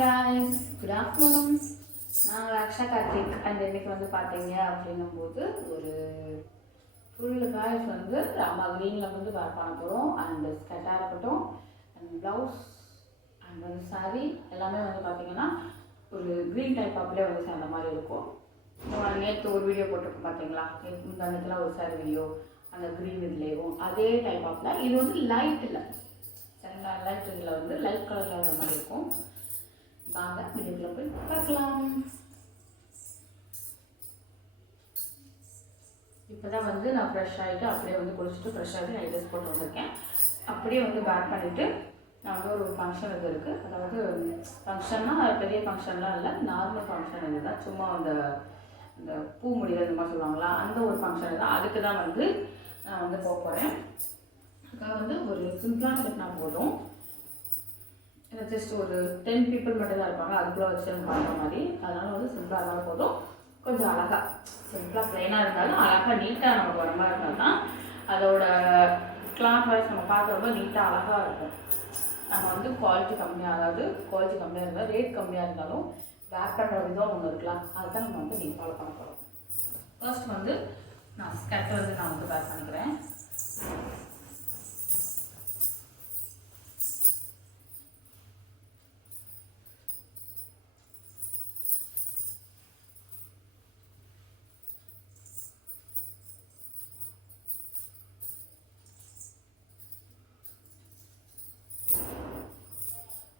guys, good afternoon. நான் ரக்ஷா Karthik and இன்னைக்கு வந்து பார்த்தீங்க அப்படிங்கும்போது ஒரு ஃபுல் காய்ஸ் வந்து ராமா க்ரீனில் வந்து வேர் பண்ண போகிறோம். அண்ட் ஸ்கர்ட்டாக இருக்கட்டும் அண்ட் ப்ளவுஸ் அண்ட் வந்து சாரீ எல்லாமே வந்து பார்த்தீங்கன்னா ஒரு க்ரீன் டைப் அப்படியே வந்து சேர்ந்த மாதிரி இருக்கும். நேற்று ஒரு வீடியோ போட்டிருக்கோம் பார்த்தீங்களா, இந்த இடத்துல ஒரு சாரி வீடியோ அந்த க்ரீன் இதுலேயும் அதே டைப் ஆப்பில் இது வந்து லைட் இல்லை சரிங்களா. லைட் இதில் வந்து லைட் கலரில் வர மாதிரி இருக்கும். வாங்க வீடியோக்குள்ள போய் பார்க்கலாம். இப்போ தான் வந்து நான் ஃப்ரெஷ் ஆகிட்டு அப்படியே வந்து குளிச்சுட்டு ஃப்ரெஷ் ஆகிட்டு நான் ட்ரெஸ் போட்டு வந்திருக்கேன். அப்படியே வந்து பேக் பண்ணிவிட்டு நான் வந்து ஒரு ஃபங்க்ஷன் இது இருக்குது. அதாவது ஃபங்க்ஷன்னா பெரிய ஃபங்க்ஷன்லாம் இல்லை, நார்மல் ஃபங்க்ஷன் இது தான். சும்மா இந்த பூ முடிவு இந்த மாதிரி சொல்லுவாங்களா, அந்த ஒரு ஃபங்க்ஷன் தான். அதுக்கு தான் வந்து நான் வந்து போக போகிறேன். அதுக்காக வந்து ஒரு சிம்பிளாக கட்டினா போதும். ஏன்னா ஜஸ்ட் ஒரு 10 people மட்டும் தான் இருப்பாங்க, அதுக்குள்ளே வச்சு பண்ணுற மாதிரி. அதனால் வந்து சிம்பிளாக இருந்தாலும் போதும், கொஞ்சம் அழகாக சிம்பிளாக ப்ளைனாக இருந்தாலும் அழகாக நீட்டாக நமக்கு வர மாதிரி இருந்தால் தான் அதோட கிளாத் வைஸ் நம்ம பார்க்குறப்ப நீட்டாக அழகாக இருக்கும். நம்ம வந்து குவாலிட்டி கம்மியாக, அதாவது குவாலிட்டி கம்மியாக இருந்தால் ரேட் கம்மியாக இருந்தாலும் பேக் பண்ணுற விதம் ஒன்று இருக்கலாம். அதுதான் நம்ம வந்து நீங்கள் ஃபாலோ பண்ண போகிறோம். ஃபர்ஸ்ட் வந்து நான் ஸ்கர்ட் வந்து நான் வந்து பேக் பண்ணிக்கிறேன்.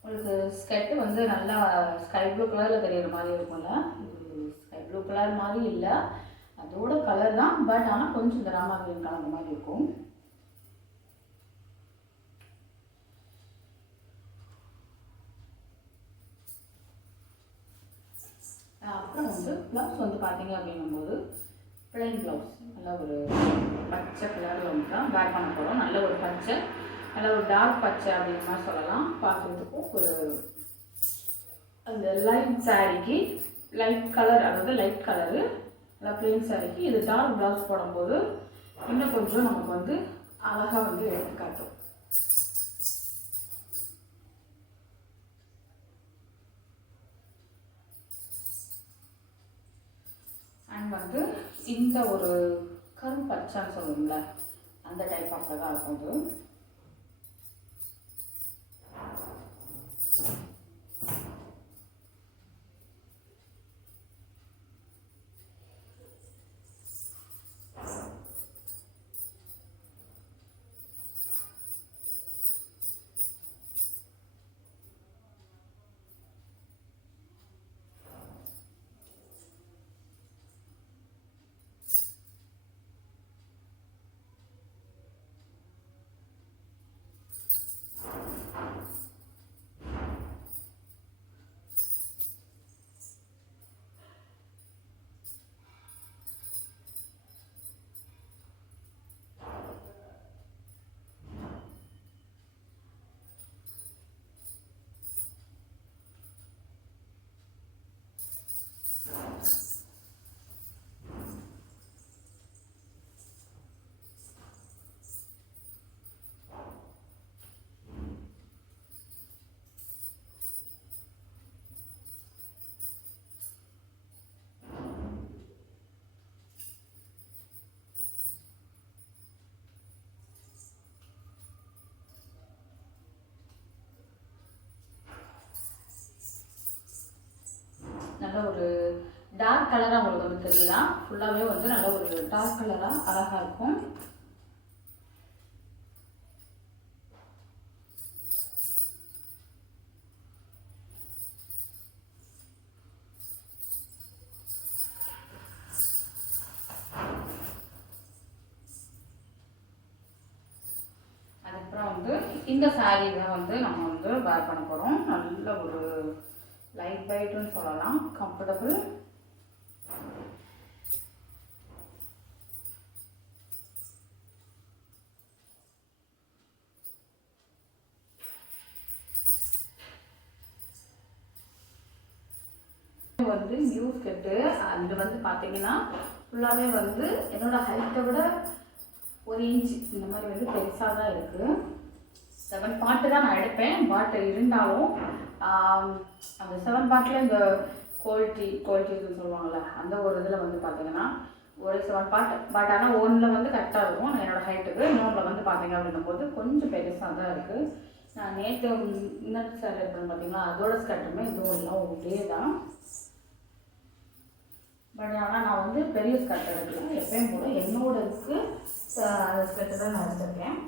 உங்களுக்கு ஸ்கர்ட்டு வந்து நல்லா ஸ்கை ப்ளூ கலரில் தெரிகிற மாதிரி இருக்கும்ல. ஸ்கை ப்ளூ கலர் மாதிரி இல்லை, அதோட கலர் தான். பட் ஆனால் கொஞ்சம் இந்த ராமா கிரீன் கலர் மாதிரி இருக்கும். அப்புறம் வந்து ப்ளவுஸ் வந்து பார்த்தீங்க அப்படிங்கும்போது பிளைன் ப்ளவுஸ் நல்லா ஒரு பச்சை கலரில் வந்து தான் வேர் பண்ண போகிறோம். நல்ல ஒரு பச்சை, நல்ல ஒரு டார்க் பச்சை அப்படிங்கிற மாதிரி சொல்லலாம். பார்க்குறதுக்கும் ஒரு அந்த லைட் சாரீக்கு லைட் கலர், அதாவது லைட் கலரு நல்லா பிளெயின் சாரீக்கு இது டார்க் ப்ளவுஸ் போடும்போது இன்னும் கொஞ்சம் நமக்கு வந்து அழகாக வந்து எடுத்து காட்டும். அண்ட் வந்து இந்த ஒரு கரும் பச்சான்னு சொல்லுவோம்ல, அந்த டைப் ஆஃப் தான் இருக்கும் இது. நல்ல ஒரு டார்க் கலராக உங்களுக்கு வந்து தெரியலாம். ஃபுல்லாகவே வந்து நல்ல ஒரு டார்க் கலராக அழகாக இருக்கும். அதுக்கப்புறம் வந்து இந்த சாரீ தான் வந்து நம்ம வந்து வேர் பண்ண போகிறோம். நல்ல ஒரு லைட் வெயிட்னு சொல்லலாம், கம்ஃபர்டபுள். வந்து நியூ ஸ்கர்ட்டு. அது வந்து பார்த்தீங்கன்னா ஃபுல்லாகவே வந்து என்னோட ஹைட்டை விட 1 இன்ச் இந்த மாதிரி வந்து பெருசாக தான் இருக்குது. 7 பார்ட்டு தான் நான் எடுப்பேன். பட் இருந்தாலும் அந்த 7 பார்ட்டில் இந்த குவாலிட்டின்னு சொல்லுவாங்கள்ல, அந்த ஒரு இதில் வந்து பார்த்தீங்கன்னா ஒரு 7 பார்ட். பட் ஆனால் ஒன்றில் வந்து கரெக்டாக இருக்கும் என்னோடய ஹைட்டுக்கு, இன்னொன்றில் வந்து பார்த்தீங்க அப்படின்னும் போது கொஞ்சம் பெருசாக தான் இருக்குது. நான் நேற்று இன்னர் சேலை இருக்கிறேன் பார்த்தீங்களா, அதோட ஸ்கர்ட்டுமே இதுவும் எல்லாம் ஒரே தான். பட் ஆனால் நான் வந்து பெரிய ஸ்கர்ட் எடுக்கல, எப்பயும் போல என்னோட இதுக்கு ஸ்கர்ட்டு தான் நான் எடுத்திருக்கேன்.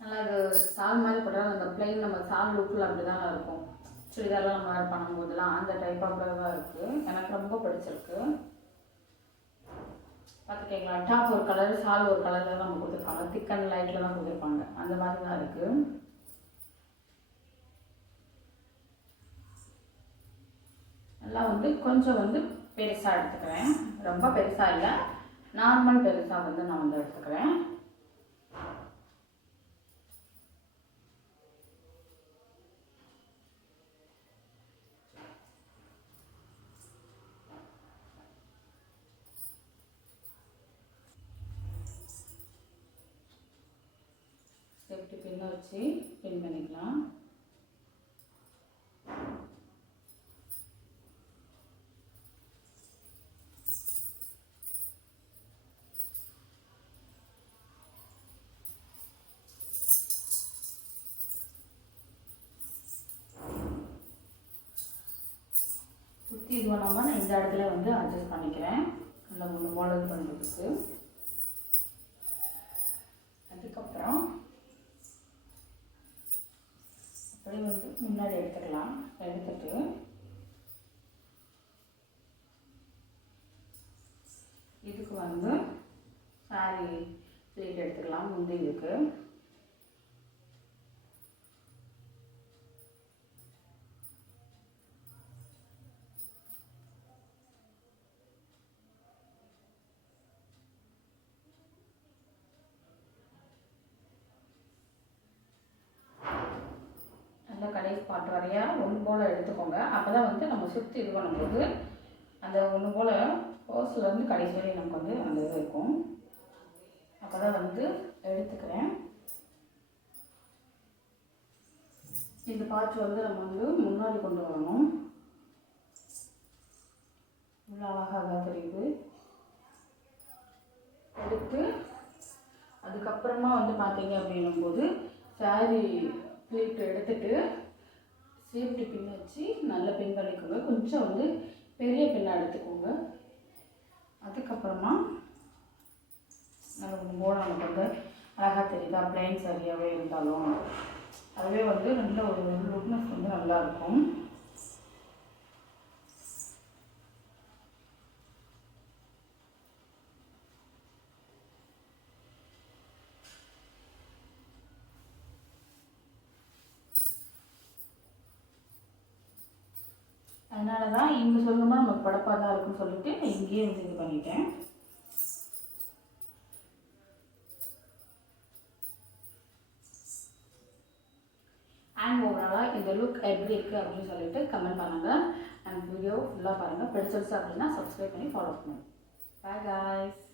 நல்லா அது சால் மாதிரி போட்டால் அந்த பிளெயின் நம்ம சால் லுக்கில் அப்படி தான் இருக்கும். சுடிதாரெலாம் நம்ம வேறு பண்ணும்போதெல்லாம் அந்த டைப் ஆஃப் தான் இருக்குது. எனக்கு ரொம்ப பிடிச்சிருக்கு. பார்த்துக்கிங்களா, டாப் ஒரு கலர், சால் ஒரு கலரில் நம்ம கொடுத்துருப்பாங்க. திக் அண்ட் லைட்டில் தான் கொடுத்துருப்பாங்க. அந்த மாதிரி தான் இருக்குது. நல்லா வந்து கொஞ்சம் வந்து பெருசாக எடுத்துக்கிறேன். ரொம்ப பெருசாக இல்லை, நார்மல் பெருசாக வந்து நான் வந்து எடுத்துக்கிறேன். சேஃப்டி பின்னை வச்சு பின் பண்ணிக்கலாம். சுற்றி இது பண்ணாமல் நான் இந்த இடத்துல வந்து அட்ஜஸ்ட் பண்ணிக்கிறேன், நல்லா ஒன்று போல இது பண்ணுறதுக்கு. அதுக்கப்புறம் அப்படியே வந்து முன்னாடி எடுத்துக்கலாம். எடுத்துட்டு இதுக்கு வந்து சாரி ப்ளீட் எடுத்துக்கலாம். முந்தி இதுக்கு கடைசி பாட்டு வரையா ஒன்று போல் எடுத்துக்கோங்க. அப்போ தான் வந்து நம்ம சுற்றி இது பண்ணும்போது அந்த ஒன்று போல் ஹோஸில் வந்து கடைசி வரையும் நமக்கு வந்து அந்த இது இருக்கும். அப்போ தான் வந்து எடுத்துக்கிறேன். இந்த பாட்டு வந்து நம்ம வந்து முன்னாடி கொண்டு வரணும். இவ்வளோ அழகாக தெரியுது. எடுத்து அதுக்கப்புறமா வந்து பார்த்தீங்க அப்படின்னும் போது சாரி ப்ளீட் எடுத்துட்டு சேஃப்டி பின் வச்சு நல்ல பின் பண்ணிக்கோங்க. கொஞ்சம் வந்து பெரிய பின்னாக எடுத்துக்கோங்க. அதுக்கப்புறமா நம்ம போல நமக்கு வந்து அழகாக தெரியுதா, பிளைன் சரியாகவே இருந்தாலும் அதுவே வந்து நல்ல ஒரு லுக்னஸ் வந்து நல்லாயிருக்கும். அதனால தான் இங்கே சொல்லும்போது நமக்கு படப்பாக தான் இருக்குன்னு சொல்லிட்டு நான் இங்கேயே வந்து இது பண்ணிட்டேன். அண்ட் ஓவராலாக இந்த லுக் எப்படி இருக்குது அப்படின்னு சொல்லிட்டு கமெண்ட் பண்ணுங்கள். அண்ட் வீடியோ ஃபுல்லாக பாருங்கள். பிடிச்சிருச்சு அப்படின்னா சப்ஸ்கிரைப் பண்ணி ஃபாலோ பண்ணுங்கள். Bye guys.